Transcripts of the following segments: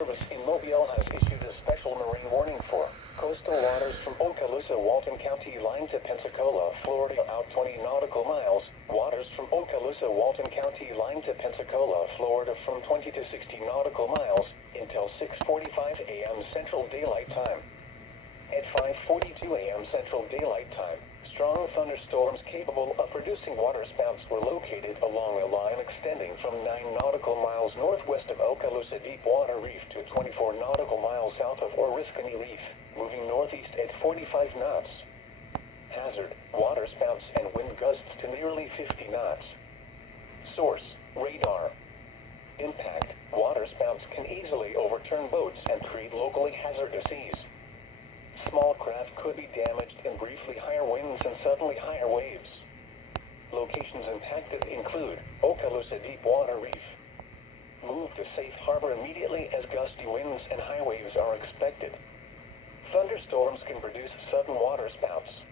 Service in Mobile has issued a special marine warning for coastal waters from Okaloosa, Walton County line to Pensacola, Florida, out 20 nautical miles. Waters from Okaloosa, Walton County line to Pensacola, Florida, from 20 to 60 nautical miles until 6:45 a.m. Central Daylight Time. At 5:42 a.m. Central Daylight Time, strong thunderstorms capable of producing waterspouts were located along a line extending from 9 nautical miles northwest of Okaloosa Deepwater Reef to 24 nautical miles south of Oriskany Reef, moving northeast at 45 knots. Hazard: waterspouts and wind gusts to nearly 50 knots. Source: radar. Impact: waterspouts can easily overturn boats and create locally hazardous seas. Small craft could be damaged in briefly higher winds and suddenly higher waves. Locations impacted include Okaloosa Deepwater Reef. Move to safe harbor immediately as gusty winds and high waves are expected. Thunderstorms can produce sudden waterspouts.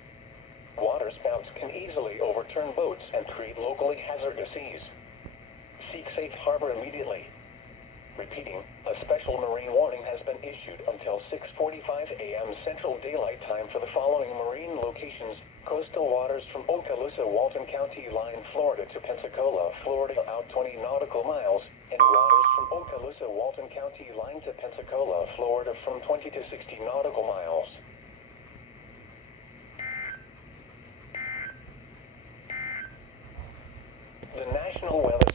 Waterspouts can easily overturn boats and create locally hazardous seas. Seek safe harbor immediately. Repeating, a special marine warning has been issued until 6:45 a.m. Central Daylight Time for the following marine locations: coastal waters from Okaloosa, Walton County line, Florida to Pensacola, Florida, out 20 nautical miles, and waters from Okaloosa, Walton County line to Pensacola, Florida, from 20 to 60 nautical miles. The National Weather